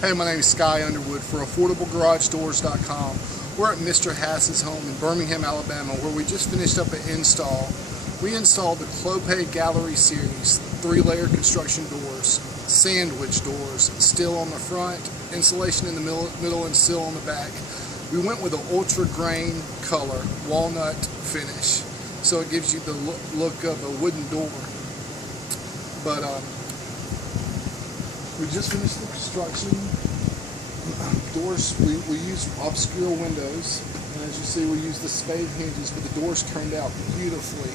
Hey, my name is Sky Underwood for AffordableGarageDoors.com. We're at Mr. Hass's home in Birmingham, Alabama, where we just finished up an install. We installed the Clopay Gallery Series 3-layer construction doors, sandwich doors, steel on the front, insulation in the middle and steel on the back. We went with an ultra grain color, walnut finish, so it gives you the look of a wooden door. But we just finished the construction. Doors, we use obscure windows, and as you see, we use the Spade hinges, but the doors turned out beautifully.